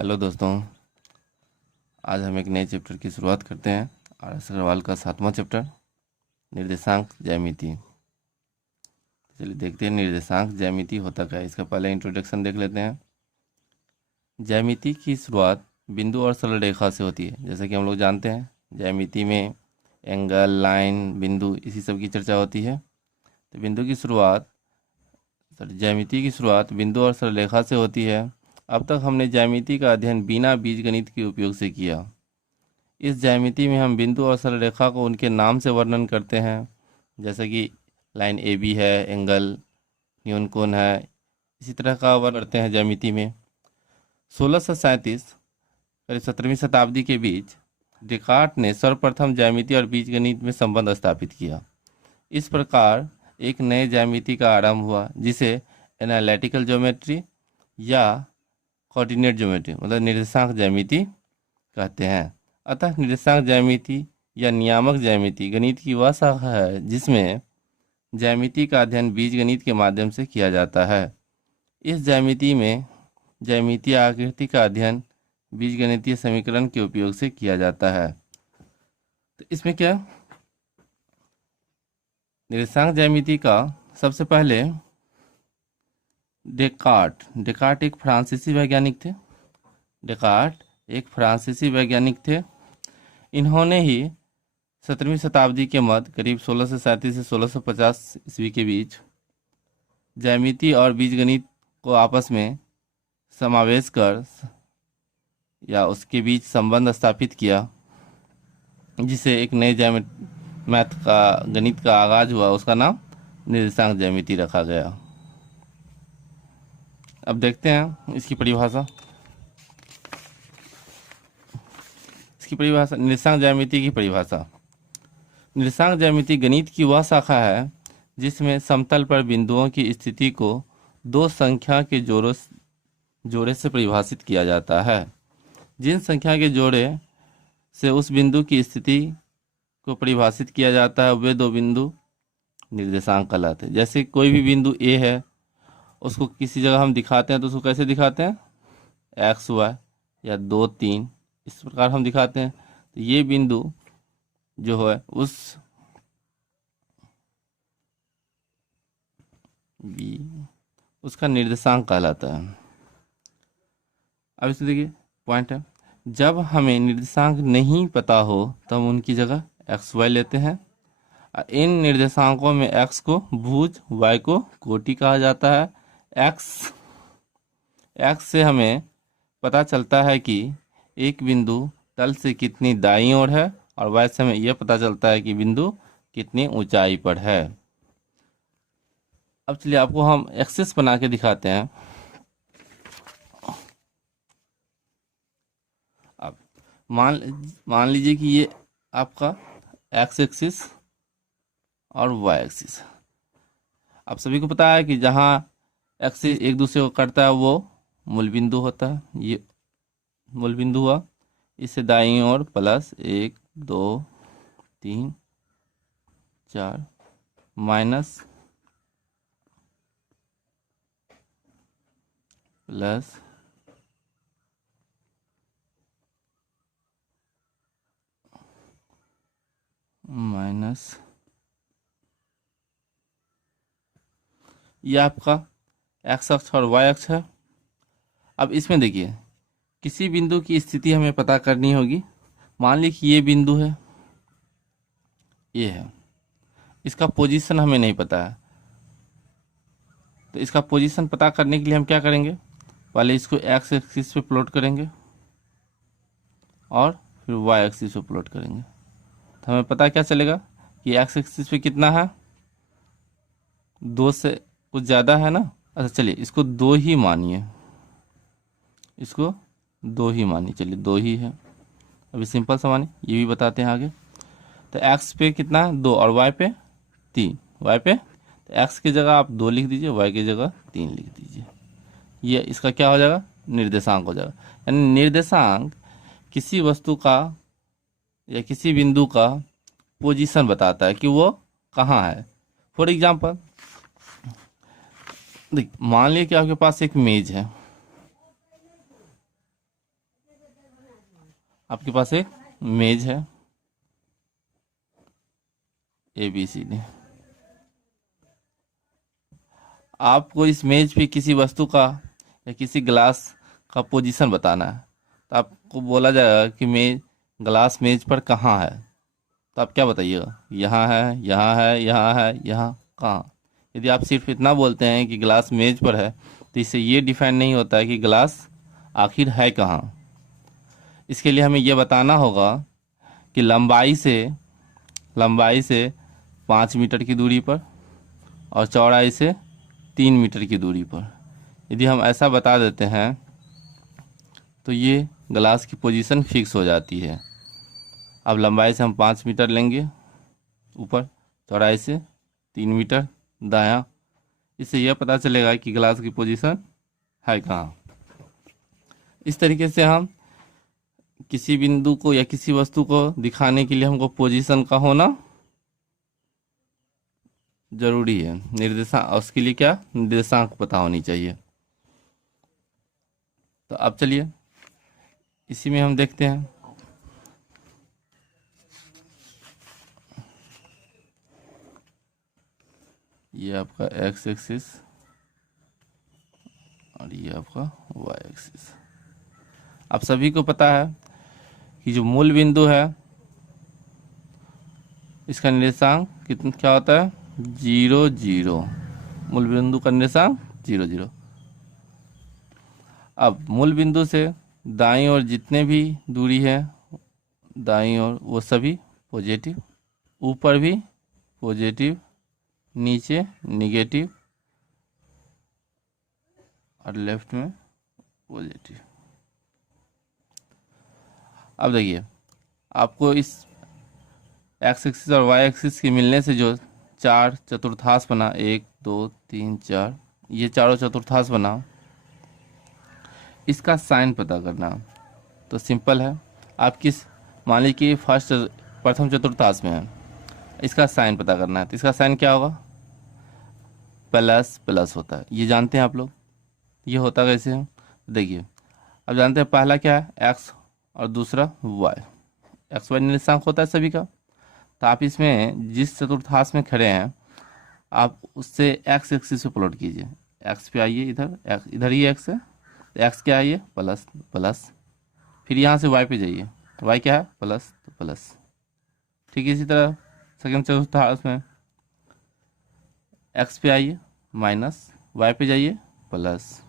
Hello दोस्तों, आज हम एक नए चैप्टर की शुरुआत करते हैं। आर.एस. अग्रवाल का 7वां चैप्टर निर्देशांक ज्यामिति। चलिए देखते हैं निर्देशांक ज्यामिति होता क्या है। इसका पहले इंट्रोडक्शन देख लेते हैं। ज्यामिति की शुरुआत बिंदु और सरल रेखा से होती है। जैसा कि हम लोग जानते हैं, ज्यामिति में एंगल, लाइन, बिंदु इसी सब की चर्चा होती है। तो ज्यामिति की शुरुआत बिंदु और सरल रेखा से होती है। अब तक हमने ज्यामिति का अध्ययन बिना बीजगणित के उपयोग से किया। इस ज्यामिति में हम बिंदु और सरल रेखा को उनके नाम से वर्णन करते हैं, जैसे कि लाइन ए बी है, एंगल, न्यूनकोण है, इसी तरह का वर्णन करते हैं ज्यामिति में। 1637 करीब 17वीं शताब्दी के बीच डेकार्ट ने सर्वप्रथम ज्यामिति और बीजगणित में संबंध स्थापित किया। इस प्रकार एक नए ज्यामिति का आरंभ हुआ, जिसे एनालिटिकल ज्योमेट्री या कोऑर्डिनेट ज्योमेट्री मतलब निर्देशांक ज्यामिति कहते हैं। अतः निर्देशांक ज्यामिति या नियामक ज्यामिति गणित की वह शाखा है जिसमें ज्यामिति का अध्ययन बीजगणित के माध्यम से किया जाता है। इस ज्यामिति में ज्यामितीय आकृति का अध्ययन बीजगणितीय समीकरण के उपयोग से किया जाता है। तो इसमें क्या, निर्देशांक ज्यामिति का सबसे पहले डेकार्ट एक फ्रांसीसी वैज्ञानिक थे। डेकार्ट एक फ्रांसीसी वैज्ञानिक थे। इन्होंने ही 17वीं शताब्दी के मध्य करीब 1637 से 1650 ईस्वी के बीच ज्यामिति और बीजगणित को आपस में समावेश कर या उसके बीच संबंध स्थापित किया, जिसे एक नए गणित का आगाज हुआ। उसका नाम निर्देशांक ज्यामिति रखा गया। अब देखते हैं इसकी परिभाषा। निर्देशांक ज्यामिति की परिभाषा। निर्देशांक ज्यामिति गणित की वह शाखा है जिसमें समतल पर बिंदुओं की स्थिति को दो संख्या के जोड़े से परिभाषित किया जाता है। जिन संख्या के जोड़े से उस बिंदु की स्थिति को परिभाषित किया जाता है, वे दो बिंदु निर्देशांक कहलाते हैं। जैसे कोई भी बिंदु ए है, उसको किसी जगह हम दिखाते हैं तो उसको कैसे दिखाते हैं, एक्स वाई या 2 3 इस प्रकार हम दिखाते हैं। तो ये बिंदु जो है उस उसका निर्देशांक कहलाता है। अब इसमें देखिए पॉइंट है, जब हमें निर्देशांक नहीं पता हो तो हम उनकी जगह एक्स वाई लेते हैं। इन निर्देशांकों में एक्स को भुज, वाई को कोटि कहा जाता है। एक्स से हमें पता चलता है कि एक बिंदु तल से कितनी दाईं ओर है, और वाई से हमें यह पता चलता है कि बिंदु कितनी ऊंचाई पर है। अब चलिए आपको हम एक्सिस बना के दिखाते हैं। अब मान लीजिए कि ये आपका एक्स एक्सिस और वाई एक्सिस। आप सभी को पता है कि जहाँ एक्सिस एक दूसरे को काटता है वो मूल बिंदु होता है। ये मूल बिंदु हुआ। इससे दाईं ओर प्लस 1 2 3 4 माइनस प्लस माइनस, ये आपका एक्स अक्ष और वाई अक्ष है। अब इसमें देखिए, किसी बिंदु की स्थिति हमें पता करनी होगी। मान ली कि ये बिंदु है, ये है, इसका पोजीशन हमें नहीं पता है। तो इसका पोजीशन पता करने के लिए हम क्या करेंगे, पहले इसको एक्स एक्सिस पे प्लॉट करेंगे और फिर वाई एक्सिस पे प्लॉट करेंगे। तो हमें पता क्या चलेगा कि एक्स एक्सिस पे कितना है, 2 से कुछ ज़्यादा है ना। अच्छा चलिए इसको 2 ही मानिए, इसको 2 ही मानिए। चलिए 2 ही है। अभी सिंपल सा मानिए, ये भी बताते हैं आगे। तो एक्स पे कितना है, 2, और वाई पे 3। वाई पे तो एक्स की जगह आप 2 लिख दीजिए, वाई की जगह 3 लिख दीजिए। ये इसका क्या हो जाएगा, निर्देशांक हो जाएगा। यानी निर्देशांक किसी वस्तु का या किसी बिंदु का पोजीशन बताता है कि वो कहाँ है। फॉर एग्जाम्पल देख, मान लिया कि आपके पास एक मेज है, आपके पास एक मेज है ABCD। आपको इस मेज पे किसी वस्तु का या किसी ग्लास का पोजीशन बताना है, तो आपको बोला जाएगा कि ग्लास मेज पर कहाँ है। तो आप क्या बताइएगा, यहाँ है, यहाँ है, यहाँ है, यहाँ कहाँ। यदि आप सिर्फ इतना बोलते हैं कि ग्लास मेज पर है, तो इससे ये डिफाइन नहीं होता है कि ग्लास आखिर है कहाँ। इसके लिए हमें यह बताना होगा कि लंबाई से 5 मीटर की दूरी पर और चौड़ाई से 3 मीटर की दूरी पर। यदि हम ऐसा बता देते हैं तो ये ग्लास की पोजीशन फिक्स हो जाती है। अब लंबाई से हम 5 मीटर लेंगे ऊपर, चौड़ाई से 3 मीटर दायां। इससे यह पता चलेगा कि ग्लास की पोजीशन है कहाँ। इस तरीके से हम किसी बिंदु को या किसी वस्तु को दिखाने के लिए हमको पोजीशन का होना जरूरी है। निर्देशांक, उसके लिए क्या, निर्देशांक पता होनी चाहिए। तो अब चलिए इसी में हम देखते हैं। ये आपका x एक्सिस और ये आपका y एक्सिस। आप सभी को पता है कि जो मूल बिंदु है इसका निर्देशांक कितना क्या होता है, 0 0। मूल बिंदु का निर्देशांक 0 0। अब मूल बिंदु से दाईं ओर जितने भी दूरी है दाईं ओर वो सभी पॉजिटिव, ऊपर भी पॉजिटिव, नीचे निगेटिव और लेफ्ट में पॉजिटिव। अब देखिए आपको इस एक्स एक्सिस और वाई एक्सिस के मिलने से जो 4 चतुर्थांश बना, 1 2 3 4, ये चारों चतुर्थांश बना, इसका साइन पता करना तो सिंपल है। आप किस, मान लीजिए कि प्रथम चतुर्थांश में है, इसका साइन पता करना है। तो इसका साइन क्या होगा, प्लस प्लस होता है, ये जानते हैं आप लोग। ये होता कैसे है, देखिए अब जानते हैं पहला क्या है x और दूसरा y। x y निर्देशांक होता है सभी का। तो आप इसमें जिस चतुर्थांश में खड़े हैं आप उससे x एक्सिस पे प्लॉट कीजिए। x पे आइए, इधर ही x है, तो x क्या है, ये प्लस प्लस। फिर यहाँ से y पे जाइए, तो y क्या है, प्लस, तो प्लस। ठीक इसी तरह सेकंड चतुर्थांश में x पे आइए माइनस, y पे जाइए प्लस,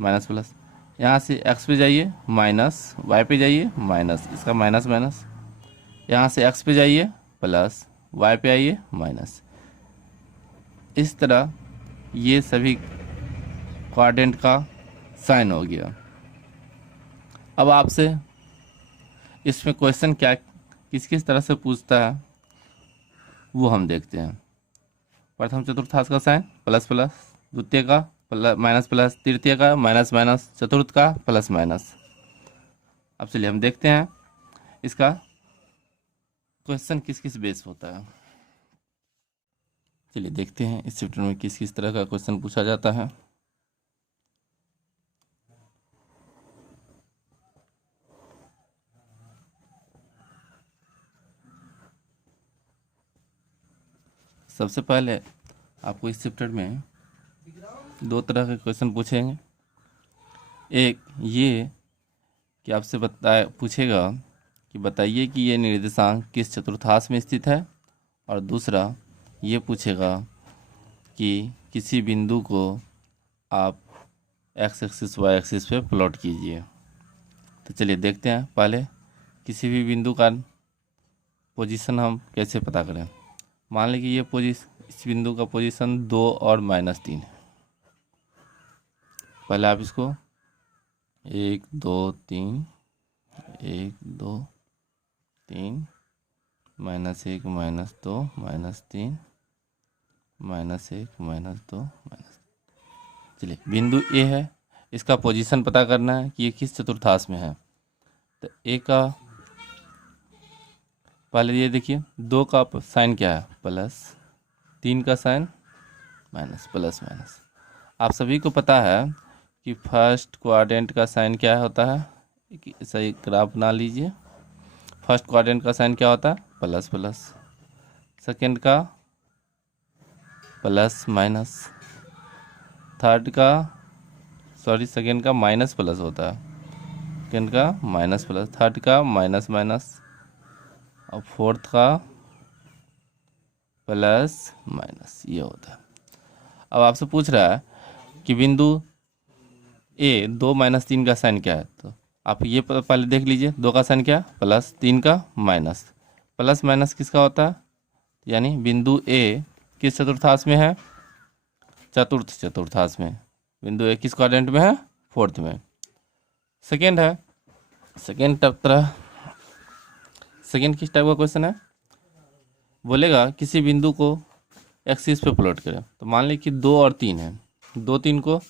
माइनस प्लस। यहाँ से x पे जाइए माइनस, y पे जाइए माइनस, इसका माइनस माइनस। यहाँ से x पे जाइए प्लस, y पे आइए माइनस। इस तरह ये सभी क्वाड्रेंट का साइन हो गया। अब आपसे इसमें क्वेश्चन क्या किस किस तरह से पूछता है वो हम देखते हैं। प्रथम चतुर्थांश का साइन प्लस प्लस, द्वितीय का माइनस प्लस, तृतीय का माइनस माइनस, चतुर्थ का प्लस माइनस। अब चलिए हम देखते हैं इसका क्वेश्चन किस किस बेस होता है। चलिए देखते हैं इस चैप्टर में किस किस तरह का क्वेश्चन पूछा जाता है। सबसे पहले आपको इस चैप्टर में 2 तरह के क्वेश्चन पूछेंगे। एक ये कि आपसे पूछेगा कि बताइए कि ये निर्देशांक किस चतुर्थांश में स्थित है, और दूसरा ये पूछेगा कि किसी बिंदु को आप x एक्सिस y एक्सिस पे प्लॉट कीजिए। तो चलिए देखते हैं। पहले किसी भी बिंदु का पोजीशन हम कैसे पता करें। मान लें कि ये इस बिंदु का पोजीशन 2 और -3 है। पहले आप इसको 1 2 3 1 2 3 -1 -2 -3 -1 -2 चलिए बिंदु ए है, इसका पोजीशन पता करना है कि ये किस चतुर्थांश में है। तो ए का पहले ये देखिए 2 का साइन क्या है, प्लस, 3 का साइन माइनस, प्लस माइनस। आप सभी को पता है कि फर्स्ट क्वाड्रेंट का साइन क्या होता है। सही ग्राफ बना लीजिए। फर्स्ट क्वाड्रेंट का साइन क्या होता है? Plus plus. सेकेंड का प्लस माइनस। थर्ड का सेकेंड का माइनस प्लस होता है। सेकेंड का माइनस प्लस, थर्ड का माइनस माइनस, और फोर्थ का प्लस माइनस, ये होता है। अब आपसे पूछ रहा है कि बिंदु ए 2 - 3 का साइन क्या है, तो आप ये पहले देख लीजिए। 2 का साइन क्या? प्लस, 3 का माइनस। प्लस माइनस किसका होता है? यानी बिंदु ए किस चतुर्थांश में है? चतुर्थ चतुर्थांश में। बिंदु ए किस क्वाड्रेंट में है? फोर्थ में। सेकेंड है, सेकेंड तरह, सेकेंड किस टाइप का क्वेश्चन है? बोलेगा किसी बिंदु को एक्सिस पे प्लॉट करें। तो मान लीजिए कि 2 और 3 है। 2 3 को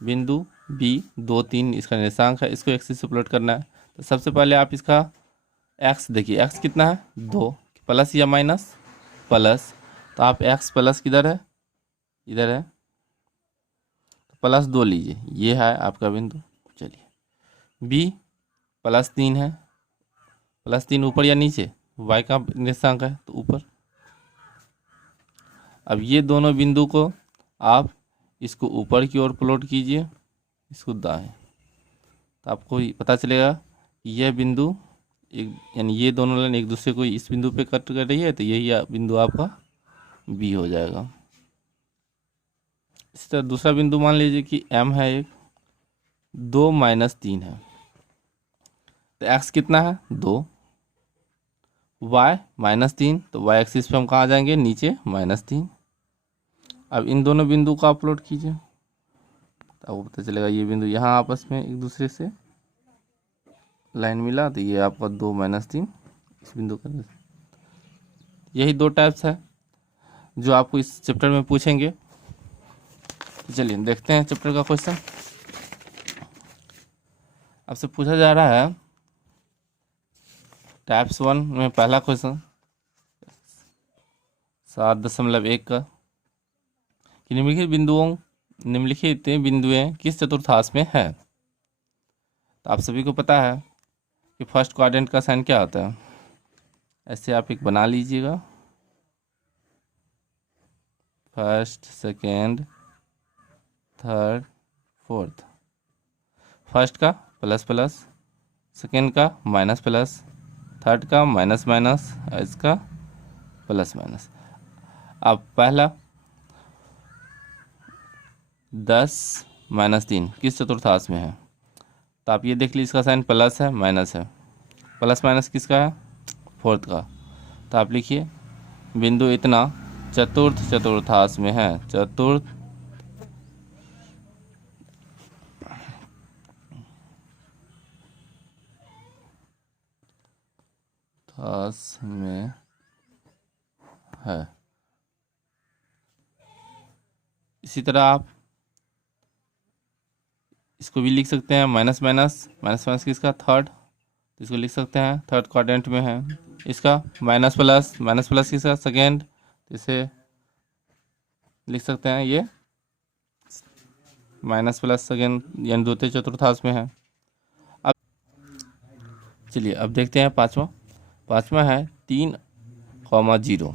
बिंदु बी, 2 3 इसका निर्देशांक है, इसको एक्सिस पे प्लॉट करना है। तो सबसे पहले आप इसका एक्स देखिए, एक्स कितना है? 2। प्लस या माइनस? प्लस। तो आप एक्स प्लस किधर है? इधर है, तो +2 लीजिए, ये है आपका बिंदु। चलिए, बी +3 है। +3 ऊपर या नीचे? वाई का निर्देशांक है तो ऊपर। अब ये दोनों बिंदु को आप इसको ऊपर की ओर प्लॉट कीजिए, इसको दाएं, तो आपको पता चलेगा कि यह बिंदु एक, यानी ये दोनों लाइन एक दूसरे को इस बिंदु पे कट कर रही है, तो यही बिंदु आपका बी हो जाएगा। इसी तरह दूसरा बिंदु मान लीजिए कि एम है, एक 2 - 3 है, तो एक्स कितना है? 2। वाई -3, तो वाई एक्सिस पे हम कहाँ जाएंगे? नीचे, -3। अब इन दोनों बिंदु को आप प्लॉट कीजिए, तो आपको पता चलेगा ये बिंदु यहाँ आपस में एक दूसरे से लाइन मिला, तो ये आपका 2 - 3 इस बिंदु का। यही 2 टाइप्स है जो आपको इस चैप्टर में पूछेंगे। तो चलिए देखते हैं चैप्टर का क्वेश्चन। आपसे पूछा जा रहा है टाइप्स 1 में पहला क्वेश्चन 7.1 का, कि निम्नलिखित बिंदुएं किस चतुर्थांश में है। तो आप सभी को पता है कि फर्स्ट क्वाड्रेंट का साइन क्या होता है। ऐसे आप एक बना लीजिएगा, first, second, third, fourth. First का प्लस प्लस, सेकेंड का माइनस प्लस, थर्ड का माइनस माइनस, इसका प्लस माइनस। अब पहला 10 - 3 किस चतुर्थांश में है, तो आप ये देख लीजिए, इसका साइन प्लस है, माइनस है। प्लस माइनस किसका है? फोर्थ का। तो आप लिखिए बिंदु इतना चतुर्थ चतुर्थांश में है, चतुर्थ थास में है। इसी तरह आप इसको भी लिख सकते हैं, माइनस माइनस, माइनस माइनस किसका? थर्ड, तो इसको लिख सकते हैं थर्ड क्वाड्रेंट में है। इसका माइनस प्लस, माइनस प्लस किसका? सेकेंड, तो इसे लिख सकते हैं ये माइनस प्लस सेकेंड, यानी द्वितीय चतुर्थांश में है। अब चलिए अब देखते हैं पाँचवा है 3,0,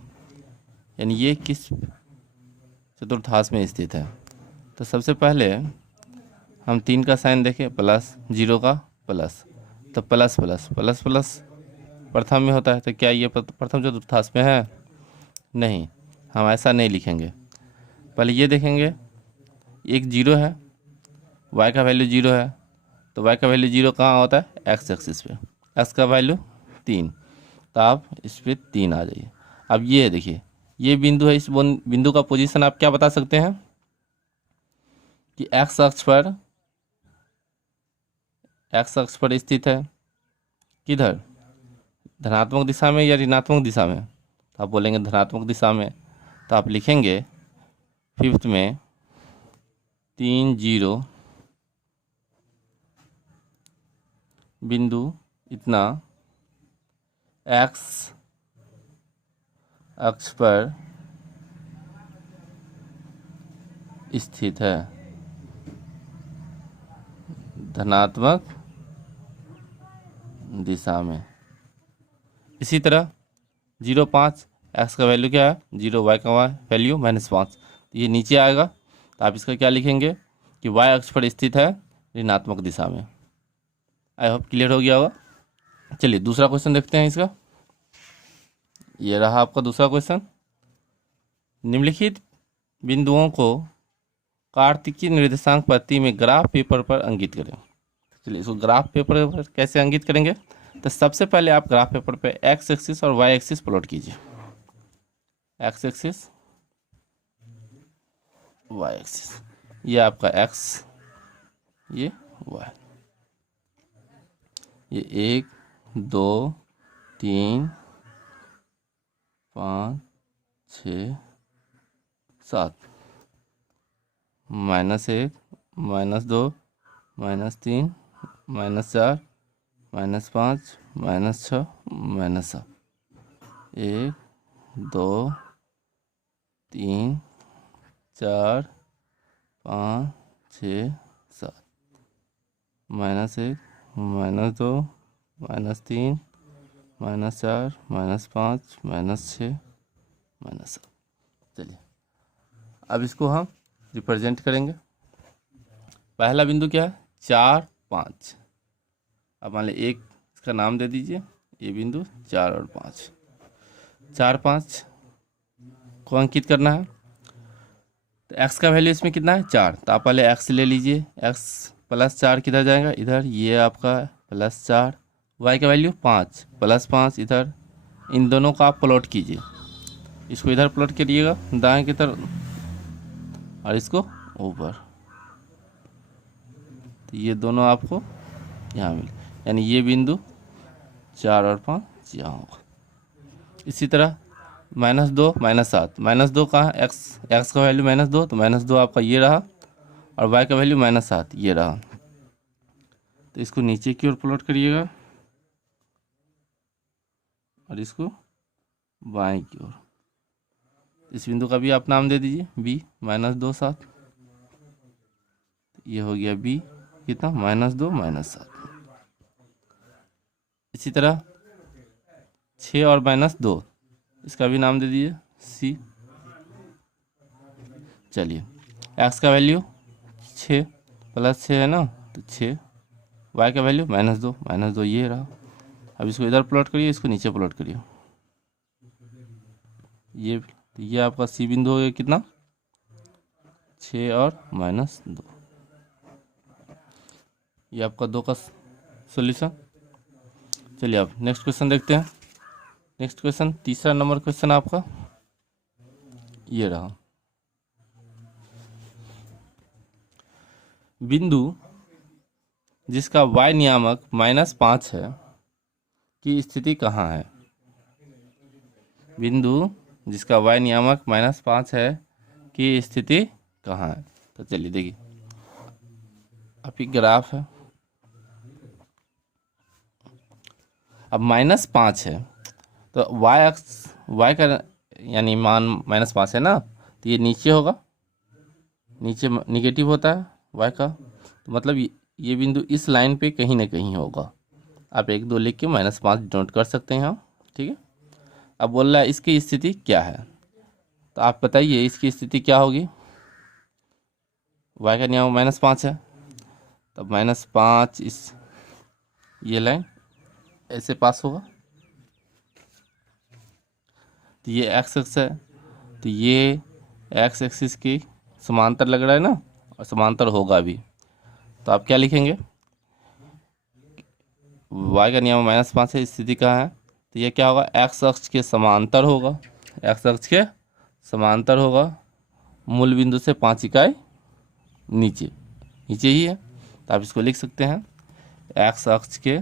यानी ये किस चतुर्थांश में स्थित है। तो सबसे पहले हम 3 का साइन देखें, प्लस, 0 का प्लस, तो प्लस प्लस प्लस प्लस प्रथम में होता है, तो क्या ये प्रथम चतुर्थांश में है? नहीं, हम ऐसा नहीं लिखेंगे। पहले ये देखेंगे, एक 0 है, y का वैल्यू 0 है, तो y का वैल्यू 0 कहाँ होता है? x एक्सिस पे। x का वैल्यू 3, तो आप इस पर 3 आ जाइए। अब ये देखिए, ये बिंदु है, इस बिंदु का पोजीशन आप क्या बता सकते हैं कि x अक्ष पर स्थित है। किधर? धनात्मक दिशा में या ऋणात्मक दिशा में? तो आप बोलेंगे धनात्मक दिशा में, तो आप लिखेंगे फिफ्थ में 3 0 बिंदु इतना x अक्ष पर स्थित है, धनात्मक दिशा में। इसी तरह 0.5 एक्स का वैल्यू क्या है 0, वाई का वैल्यू -5, तो ये नीचे आएगा। तो आप इसका क्या लिखेंगे कि वाई अक्ष पर स्थित है ऋणात्मक दिशा में। आई होप क्लियर हो गया होगा। चलिए दूसरा क्वेश्चन देखते हैं इसका। ये रहा आपका दूसरा क्वेश्चन। निम्नलिखित बिंदुओं को कार्तिकीय निर्देशांक पद्धति में ग्राफ पेपर पर अंकित करें। चलिए इसको ग्राफ पेपर पर कैसे अंकित करेंगे, तो सबसे पहले आप ग्राफ पेपर पे एक्स एक्सिस और वाई एक्सिस प्लॉट कीजिए। एक्स एक्सिस, वाई एक्सिस, ये आपका एक्स, ये वाई, ये 1 2 3 5 6 7, -1 -2 -3 -4 -5 -6 -7, 1 2 3 4 5 6 7, -1 -2 -3 -4 -5 -6 -7। चलिए अब इसको हम रिप्रेजेंट करेंगे। पहला बिंदु क्या है 4 5। अब मान लीजिए एक इसका नाम दे दीजिए, ये बिंदु 4 और 5, 4 5 को अंकित करना है। तो x का वैल्यू इसमें कितना है 4, तो आप पहले x ले लीजिए। x +4 किधर जाएगा इधर, ये आपका +4। y का वैल्यू 5 +5 इधर, इन दोनों का आप प्लॉट कीजिए। इसको इधर प्लॉट करिएगा दाएं की तरफ और इसको ऊपर, तो ये दोनों आपको यहाँ मिले, यानी ये बिंदु 4 और 5 यहाँ होगा। इसी तरह -2 -7, -2 कहाँ है x का वैल्यू -2, तो -2 आपका ये रहा और y का वैल्यू -7 ये रहा। तो इसको नीचे की ओर प्लॉट करिएगा और इसको बाएं की ओर। इस बिंदु का भी आप नाम दे दीजिए b -2 7, ये हो गया b कितना -2 -7। इसी तरह 6 और -2, इसका भी नाम दे दीजिए c। चलिए x का वैल्यू 6 +6 है ना, तो 6, y का वैल्यू -2 ये रहा। अब इसको इधर प्लॉट करिए, इसको नीचे प्लॉट करिए। ये आपका सी बिंदु हो गया कितना 6 और -2। ये आपका 2 का सॉल्यूशन। चलिए अब नेक्स्ट क्वेश्चन देखते हैं। नेक्स्ट क्वेश्चन तीसरा नंबर क्वेश्चन आपका ये रहा। बिंदु जिसका y नियामक -5 है की स्थिति कहाँ है। बिंदु जिसका y नियामक -5 है की स्थिति कहाँ है। तो चलिए देखिए, आपकी ग्राफ है। अब -5 है तो y का यानी मान -5 है ना, तो ये नीचे होगा, नीचे निगेटिव होता है y का, तो मतलब ये बिंदु इस लाइन पे कहीं ना कहीं होगा। आप 1 2 लिख के -5 नोट कर सकते हैं हम, ठीक है। अब बोल रहा है इसकी स्थिति क्या है, तो आप बताइए इसकी स्थिति क्या होगी। y का नियम -5 है, तब -5 इस ये लाइन ऐसे पास होगा, तो ये x एक्सिस है, तो ये x एक्सिस की समांतर लग रहा है ना, और समांतर होगा भी। तो आप क्या लिखेंगे, y का नियम -5 है, स्थिति कहाँ है, तो ये क्या होगा x अक्ष के समांतर होगा, x अक्ष के समांतर होगा, मूल बिंदु से 5 इकाई नीचे ही है। तो आप इसको लिख सकते हैं x अक्ष के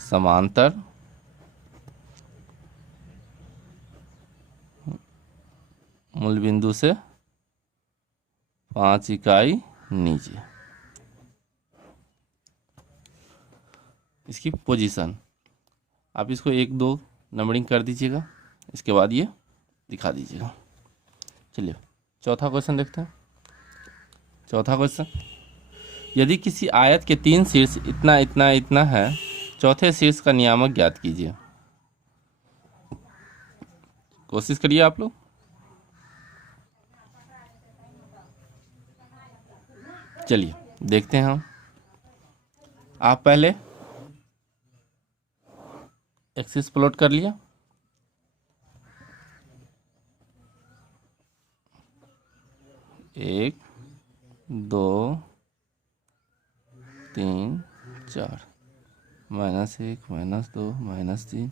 समांतर मूल बिंदु से 5 इकाई नीचे। इसकी पोजीशन आप इसको 1 2 नंबरिंग कर दीजिएगा, इसके बाद ये दिखा दीजिएगा। चलिए चौथा क्वेश्चन देखते हैं। चौथा क्वेश्चन, यदि किसी आयत के 3 शीर्ष इतना इतना इतना है चौथे शीर्ष का नियामक ज्ञात कीजिए। कोशिश करिए आप लोग। चलिए देखते हैं हम। आप पहले एक्सिस प्लॉट कर लिया। एक, दो, तीन, चार, -1, -2, -3,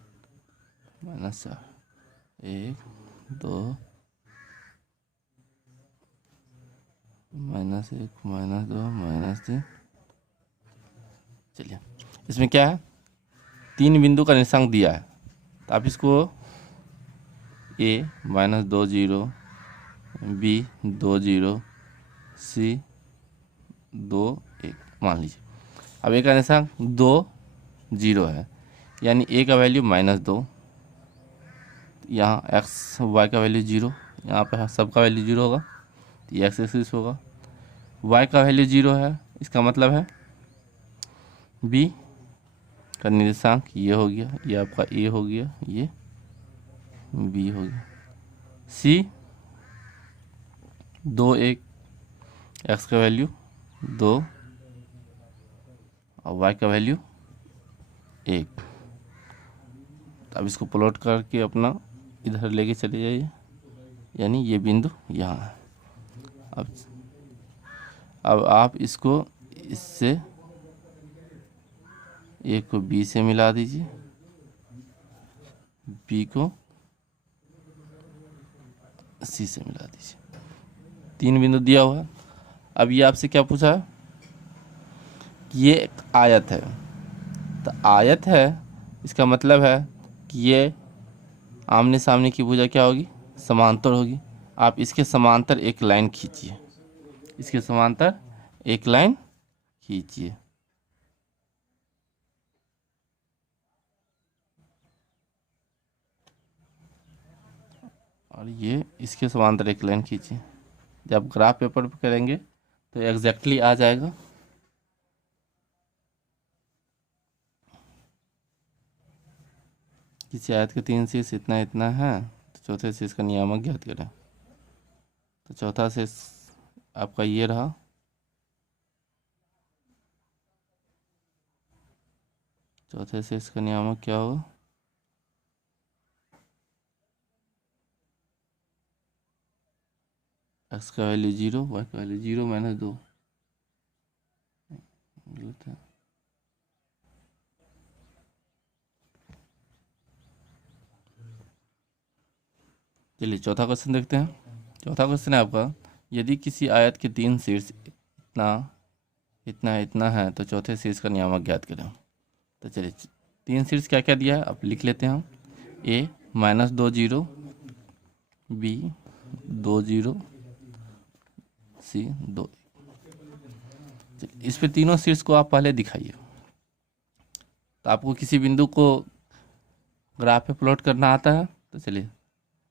-4, 1, 2, -1, -2, -3। चलिए इसमें क्या है, 3 बिंदु का निशांक दिया है, तो आप इसको A -2 0, B 2 0, C 2 1 मान लीजिए। अब A का निशांक 2 0 है, यानी A का वैल्यू -2, यहाँ x y का वैल्यू 0, यहाँ पे सबका वैल्यू 0 होगा, तो ये x एक्सिस होगा। y का वैल्यू 0 है, इसका मतलब है B का निर्देशांक ये हो गया, ये आपका A हो गया, ये B हो गया। C 2 1, x का वैल्यू 2 और y का वैल्यू 1। अब इसको प्लॉट करके अपना इधर लेके चले जाइए, यानी ये बिंदु यहाँ है। अब आप इसको इससे A को B से मिला दीजिए, B को C से मिला दीजिए। 3 बिंदु दिया हुआ है। अब ये आपसे क्या पूछा है, ये एक आयत है, तो आयत है इसका मतलब है कि ये आमने सामने की भुजा क्या होगी, समांतर होगी। आप इसके समांतर एक लाइन खींचिए, इसके समांतर एक लाइन खींचिए। और ये इसके समांतर एक लाइन खींचिए। जब ग्राफ पेपर पे करेंगे तो एग्जैक्टली आ जाएगा। किसी आयत के 3 शीर्ष इतना इतना है, तो चौथे शीर्ष का नियामक ज्ञात करें। तो चौथा शीर्ष आपका ये रहा, चौथे शीर्ष का नियामक क्या होगा, x का वैल्यू 0, y का वैल्यू 0 -2 गलत है। चलिए चौथा क्वेश्चन देखते हैं। चौथा क्वेश्चन है आपका, यदि किसी आयत के 3 शीर्ष इतना इतना इतना है तो चौथे शीर्ष का नियामक ज्ञात करें। तो चलिए 3 शीर्ष क्या क्या दिया है अब लिख लेते हैं हम। A -2 0, B 2 0, C 2 1। इस पे तीनों शीर्ष को आप पहले दिखाइए। तो आपको किसी बिंदु को ग्राफ पे प्लॉट करना आता है, तो चलिए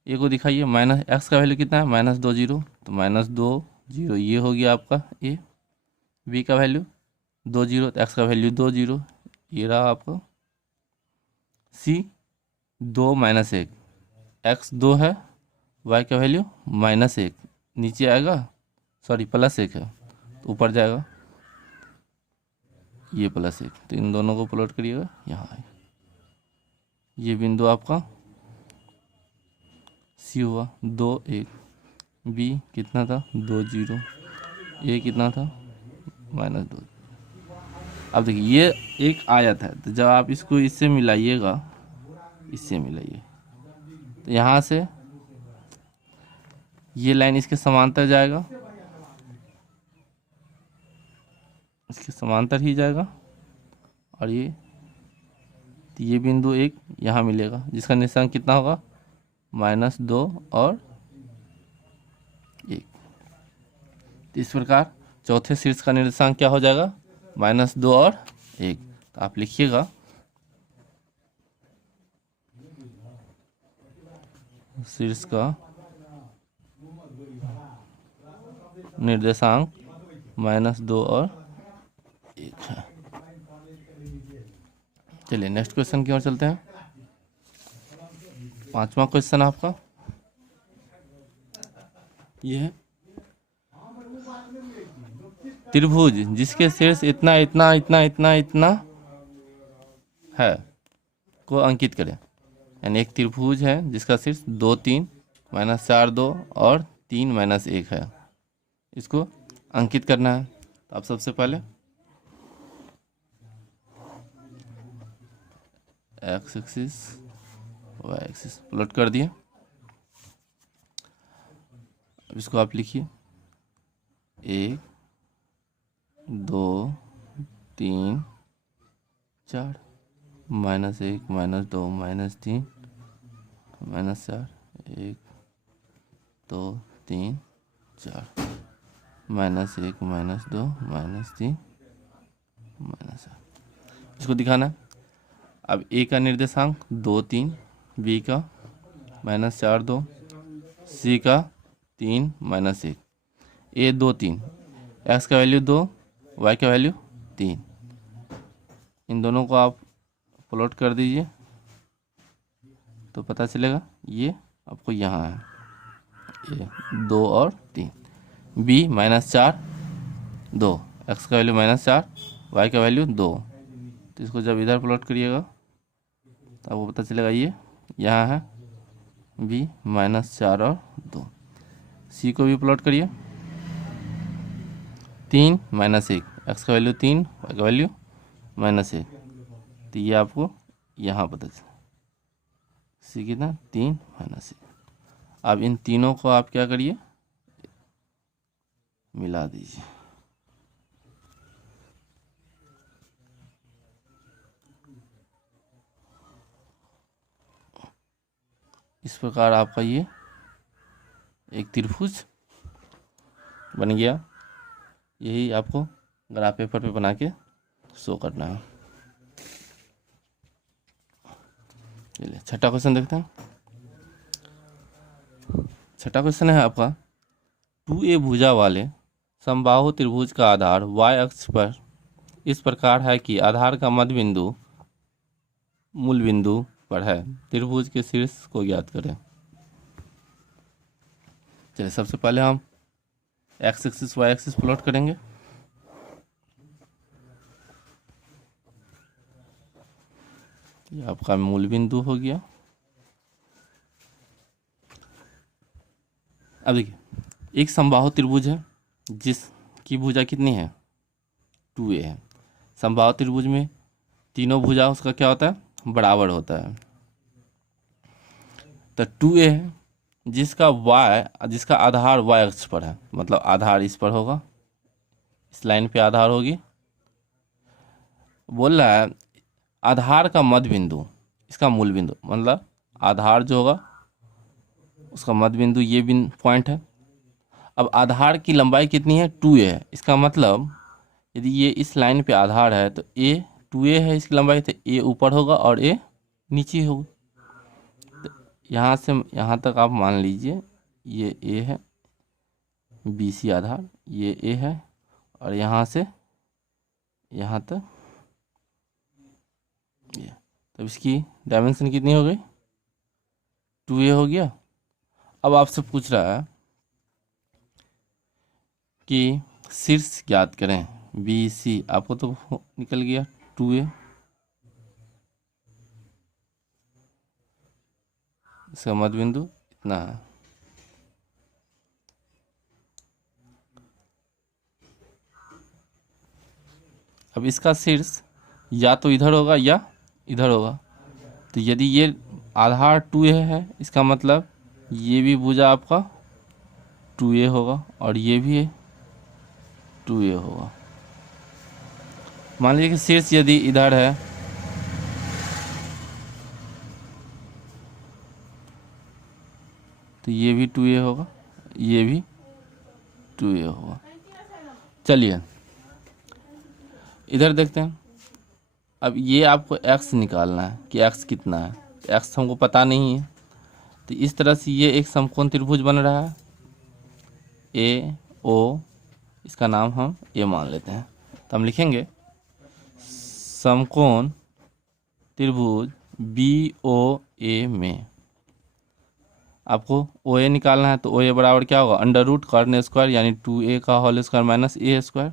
ए को दिखाइए। x का वैल्यू कितना है, -2 0, तो -2 0 ये हो गया आपका ए। b का वैल्यू 2 0, तो x का वैल्यू 2 0 ये रहा आपका। c 2 -1, x 2 है, y का वैल्यू -1 नीचे आएगा, सॉरी +1 है तो ऊपर जाएगा, ये +1। तो इन दोनों को प्लॉट करिएगा यहाँ। ये बिंदु आपका सी हुआ 2 1, बी कितना था 2 0, ए कितना था -2। अब देखिए ये एक आयत है, तो जब आप इसको इससे मिलाइएगा, इससे मिलाइए, तो यहाँ से ये लाइन इसके समांतर जाएगा, इसके समांतर ही जाएगा, और ये बिंदु एक यहाँ मिलेगा जिसका निशान कितना होगा -2 और 1। तो इस प्रकार चौथे शीर्ष का निर्देशांक क्या हो जाएगा, -2 और 1। तो आप लिखिएगा शीर्ष का निर्देशांक -2 और 1 है। चलिए नेक्स्ट क्वेश्चन की ओर चलते हैं। 5वां क्वेश्चन आपका ये है, त्रिभुज जिसके शीर्ष इतना इतना इतना इतना इतना है को अंकित करें। यानी एक त्रिभुज है जिसका शीर्ष 2 3 -4 2 और 3 -1 है, इसको अंकित करना है। तो आप सबसे पहले x axis y axis plot कर दिए। अब इसको आप लिखिए 1 2 3 4 -1 -2 -3 -4 1 2 3 4 -1 -2 -3 -4 इसको दिखाना है। अब ए का निर्देशांक 2 3, बी का -4 2, सी का 3 -1, ए 2 3, एक्स का वैल्यू 2, वाई का वैल्यू 3। इन दोनों को आप प्लॉट कर दीजिए तो पता चलेगा ये आपको यहाँ है ये 2 और 3। बी -4 2, एक्स का वैल्यू -4, वाई का वैल्यू 2। तो इसको जब इधर प्लॉट करिएगा तो आपको पता चलेगा ये यहाँ है बी -4 और 2। सी को भी प्लॉट करिए 3 -1, एक्स का वैल्यू 3, वाई का वैल्यू -1। तो ये आपको यहाँ पता चला सी कितना 3 -1। अब इन तीनों को आप क्या करिए मिला दीजिए। इस प्रकार आपका ये एक त्रिभुज बन गया। यही आपको ग्राफ पेपर पे बना के शो करना है। चलिए छठा क्वेश्चन देखते हैं। छठा क्वेश्चन है आपका 2a भुजा वाले समबाहु त्रिभुज का आधार y अक्ष पर इस प्रकार है कि आधार का मध्य बिंदु मूल बिंदु पर है। त्रिभुज के शीर्ष को ज्ञात करें। चलिए सबसे पहले हम x axis y axis plot करेंगे। ये आपका मूल बिंदु हो गया। अब देखिए एक समबाहु त्रिभुज है जिसकी भुजा कितनी है 2a है। समबाहु त्रिभुज में तीनों भुजा उसका क्या होता है बराबर होता है। तो 2a है जिसका आधार y अक्ष पर है, मतलब आधार इस पर होगा, इस लाइन पे आधार होगी। बोल रहा है आधार का मध्य बिंदु इसका मूल बिंदु, मतलब आधार जो होगा उसका मध्य बिंदु ये पॉइंट है। अब आधार की लंबाई कितनी है 2a है। इसका मतलब यदि ये इस लाइन पे आधार है तो a 2a है इसकी लंबाई, तो a ऊपर होगा और a नीचे होगा। तो यहाँ से यहाँ तक आप मान लीजिए ये a है, BC आधार ये a है, और यहाँ से यहाँ तक ये। तब इसकी डायमेंशन कितनी हो गई 2a हो गया। अब आपसे पूछ रहा है कि शीर्ष ज्ञात करें BC, आपको तो निकल गया 2a, इसका मध्य बिंदु इतना है। अब इसका शीर्ष या तो इधर होगा या इधर होगा। तो यदि ये आधार 2a है इसका मतलब ये भी भुजा आपका 2a होगा और ये भी 2a होगा। मान लीजिए कि शीर्ष यदि इधर है तो ये भी 2a होगा, ये भी 2a होगा। चलिए इधर देखते हैं। अब ये आपको x निकालना है कि x कितना है। x हमको पता नहीं है, तो इस तरह से ये एक समकोण त्रिभुज बन रहा है AO, इसका नाम हम A मान लेते हैं। तो हम लिखेंगे समकोण त्रिभुज बी ओ ए में आपको ओ ए निकालना है, तो ओ ए बराबर क्या होगा, अंडर रूट कॉर्न स्क्वायर यानी 2a का होल स्क्वायर माइनस ए स्क्वायर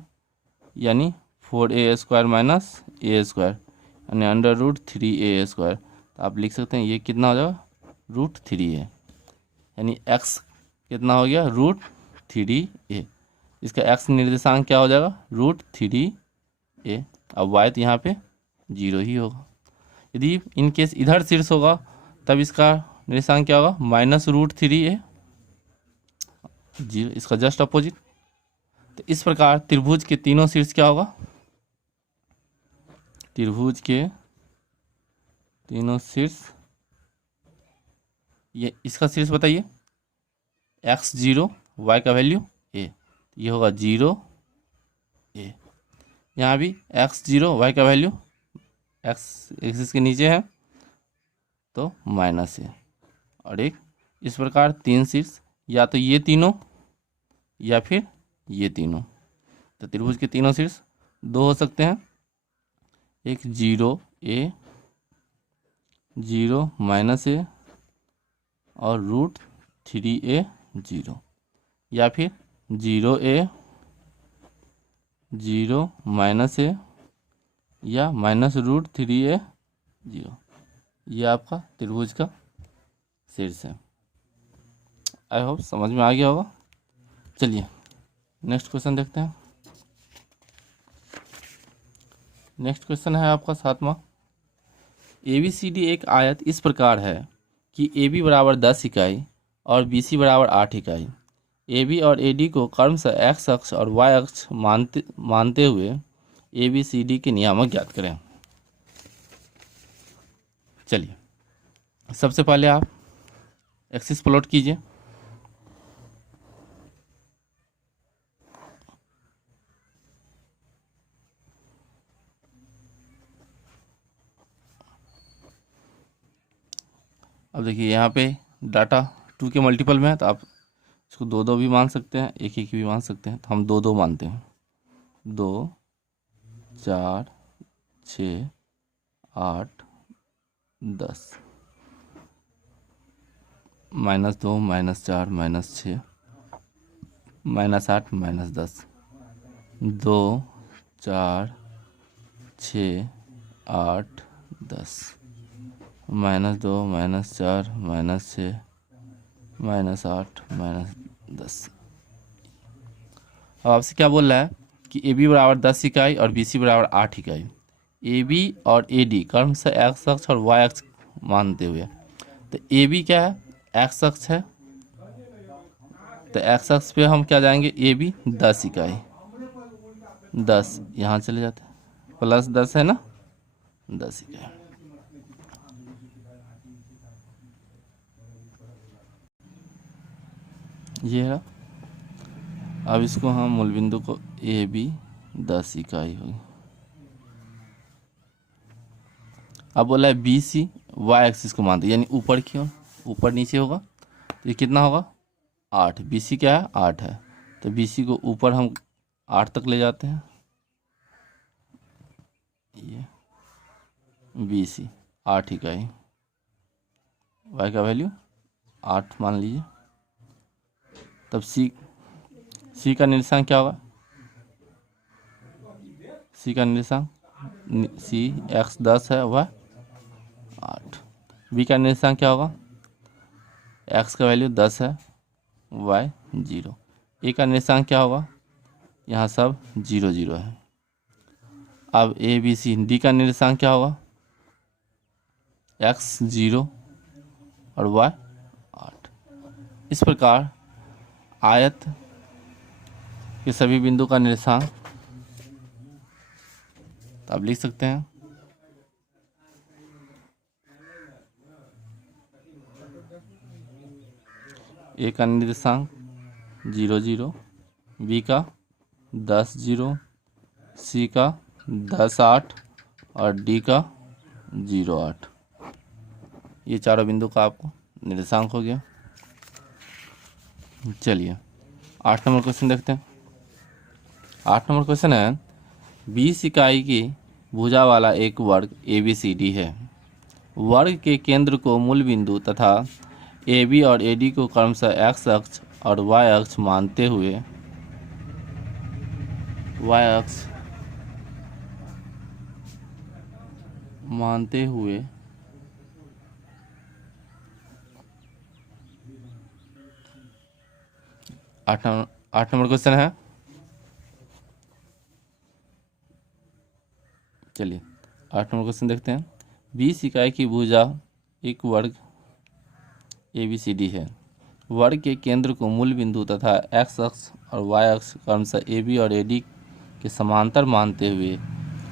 यानी 4a स्क्वायर माइनस ए स्क्वायर यानी अंडर रूट 3a स्क्वायर। तो आप लिख सकते हैं ये कितना हो जाएगा, √3a यानी x कितना हो गया, √3a। इसका x निर्देशांक क्या हो जाएगा, √3a। अब y तो यहाँ पे 0 ही होगा। यदि इन केस इधर शीर्ष होगा तब इसका निर्देशांक क्या होगा, -√3a, 0, इसका जस्ट अपोजिट। तो इस प्रकार त्रिभुज के तीनों शीर्ष क्या होगा, त्रिभुज के तीनों शीर्ष, ये इसका शीर्ष बताइए, x0 y का वैल्यू a, ये होगा 0 a। यहाँ भी x0 y का वैल्यू x एक्सिस के नीचे है तो -a। और एक इस प्रकार तीन शीर्ष, या तो ये तीनों या फिर ये तीनों। तो त्रिभुज के तीनों शीर्ष दो हो सकते हैं, एक 0a, 0 -a और √3a 0, या फिर 0a, 0 -a या -√3a 0। ये आपका त्रिभुज का शीर्ष है। आई होप समझ में आ गया होगा। चलिए नेक्स्ट क्वेश्चन देखते हैं। नेक्स्ट क्वेश्चन है आपका 7वां। ABCD एक आयत इस प्रकार है कि AB बराबर 10 इकाई और BC बराबर 8 इकाई। AB और AD को क्रमशः x अक्ष और y अक्ष मानते हुए ABCD के नियामक ज्ञात करें। चलिए सबसे पहले आप एक्सिस प्लॉट कीजिए। अब देखिए यहाँ पे डाटा 2 के मल्टीपल में है, तो आप इसको 2 भी मान सकते हैं, 1 भी मान सकते हैं। तो हम 2 मानते हैं। 2, 4, 6, 8, 10, -2, -4, -6, -8, -10, 2, 4, 6, 8, 10, -2, -4, -6, -8, -10। अब आपसे क्या बोल रहा है कि AB बराबर 10 इकाई और BC बराबर 8 इकाई। AB और AD क्रमशः x अक्ष और y अक्ष मानते हुए, तो AB क्या है, x अक्ष है, तो x अक्ष पे हम क्या जाएंगे, AB 10 इकाई, 10 यहाँ चले जाते हैं, +10 है ना, 10 इकाई। ये है। अब इसको हम मूल बिंदु को AB 10 इकाई होगी। अब बोला है BC y एक्सिस को मानते, यानी ऊपर की ओर, ऊपर नीचे होगा, तो ये कितना होगा, 8। BC क्या है, 8 है, तो BC को ऊपर हम 8 तक ले जाते हैं। ये BC 8 इकाई, y का वैल्यू 8 मान लीजिए। तब C का निर्देशांक क्या होगा, C का निर्देशांक C x 10 है, वह 8। B का निर्देशांक क्या होगा, x का वैल्यू 10 है, y 0। A का निर्देशांक क्या होगा, यहाँ सब 0 0 है। अब ABC D का निर्देशांक क्या होगा, x 0 और y 8। इस प्रकार आयत के सभी बिंदु का निर्देशांक तो आप लिख सकते हैं। A का निर्देशांक 0 0, B का 10 0, C का 10 8 और D का 0 8। ये चारों बिंदु का आपको निर्देशांक हो गया। चलिए 8 नंबर क्वेश्चन देखते हैं। 8 नंबर क्वेश्चन है, 20 इकाई की भुजा वाला एक वर्ग ABCD है। वर्ग के केंद्र को मूल बिंदु तथा ए बी और ए डी को क्रमशः एक्स अक्ष और वाई अक्ष मानते हुए y अक्ष मानते हुए 8 नंबर क्वेश्चन है। चलिए 8 नंबर क्वेश्चन देखते हैं। 20 इकाई की भुजा एक वर्ग ए बी सी डी है। वर्ग के केंद्र को मूल बिंदु तथा एक्स अक्ष और वाई अक्ष क्रमशः ए बी और ए डी के समांतर मानते हुए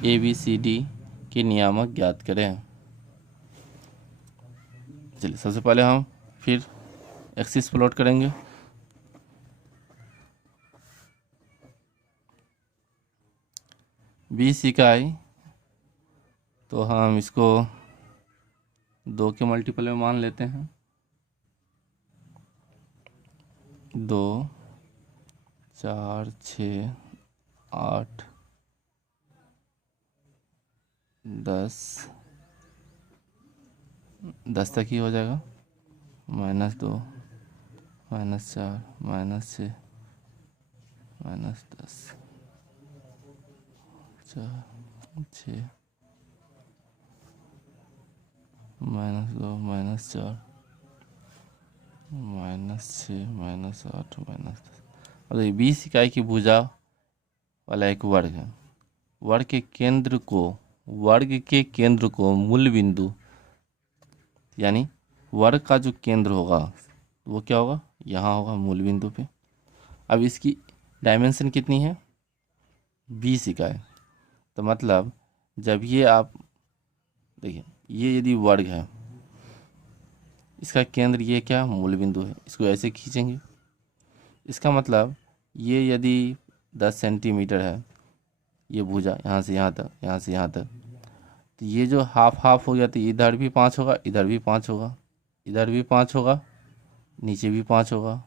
ए बी सी डी के नियामक ज्ञात करें। चलिए सबसे पहले हम फिर एक्सिस प्लॉट करेंगे। बीस इकाई तो हम इसको 2 के मल्टीपल में मान लेते हैं। 2 4 6 8 10 तक ही हो जाएगा। -2 -4 -6 -10 4 6 -2 -4 -6 -8 -10 और ये 20 इकाई की भुजा वाला एक वर्ग है। वर्ग के केंद्र को मूल बिंदु यानी वर्ग का जो केंद्र होगा वो क्या होगा, यहाँ होगा मूल बिंदु पे। अब इसकी डायमेंशन कितनी है, 20 इकाई। तो मतलब जब ये आप देखिए, ये यदि वर्ग है, इसका केंद्र ये क्या मूल बिंदु है, इसको ऐसे खींचेंगे। इसका मतलब ये यदि 10 सेंटीमीटर है ये भुजा, यहाँ से यहाँ तक, यहाँ से यहाँ तक, तो ये जो हाफ हो गया, तो इधर भी 5 होगा, इधर भी 5 होगा, इधर भी 5 होगा, नीचे भी 5 होगा।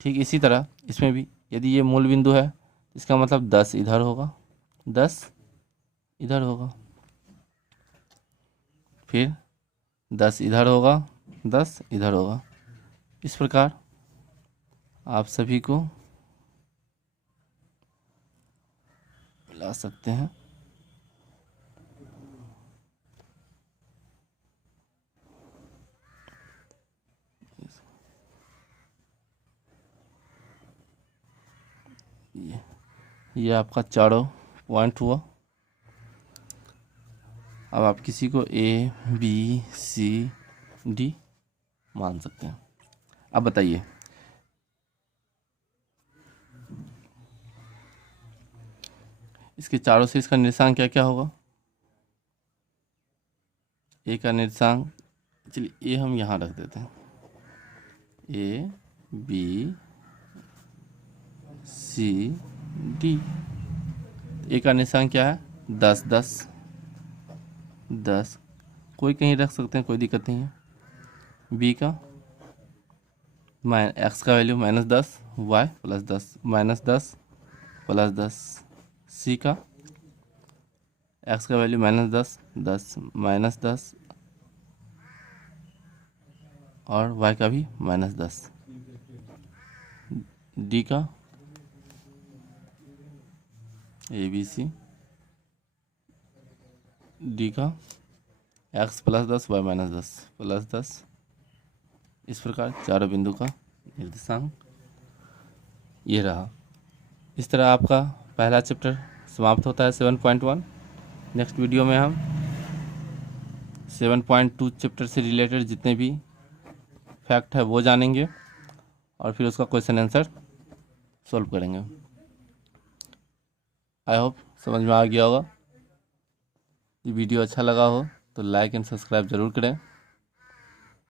ठीक इसी तरह इसमें भी यदि ये मूल बिंदु है, इसका मतलब 10 इधर होगा, 10 इधर होगा, फिर 10 इधर होगा, 10 इधर होगा। इस प्रकार आप सभी को मिला सकते हैं। ये आपका चारों पॉइंट हुआ। अब आप किसी को ए बी सी डी मान सकते हैं। अब बताइए इसके चारों से इसका निर्देशांक क्या क्या होगा। ए का निर्देशांक, चलिए ए हम यहाँ रख देते हैं, ए बी सी डी। ए का निर्देशांक क्या है, 10 10 10, कोई कहीं रख सकते हैं, कोई दिक्कत नहीं है। बी का एक्स का वैल्यू -10, वाई +10, -10 +10। सी का एक्स का वैल्यू -10 10 -10 और वाई का भी -10। डी का ए बी सी, डी का x +10 y -10 +10। इस प्रकार चारों बिंदु का निर्देशांक ये रहा। इस तरह आपका पहला चैप्टर समाप्त होता है 7.1। नेक्स्ट वीडियो में हम 7.2 चैप्टर से रिलेटेड जितने भी फैक्ट है वो जानेंगे और फिर उसका क्वेश्चन आंसर सॉल्व करेंगे। आई होप समझ में आ गया होगा। ये वीडियो अच्छा लगा हो तो लाइक एंड सब्सक्राइब ज़रूर करें।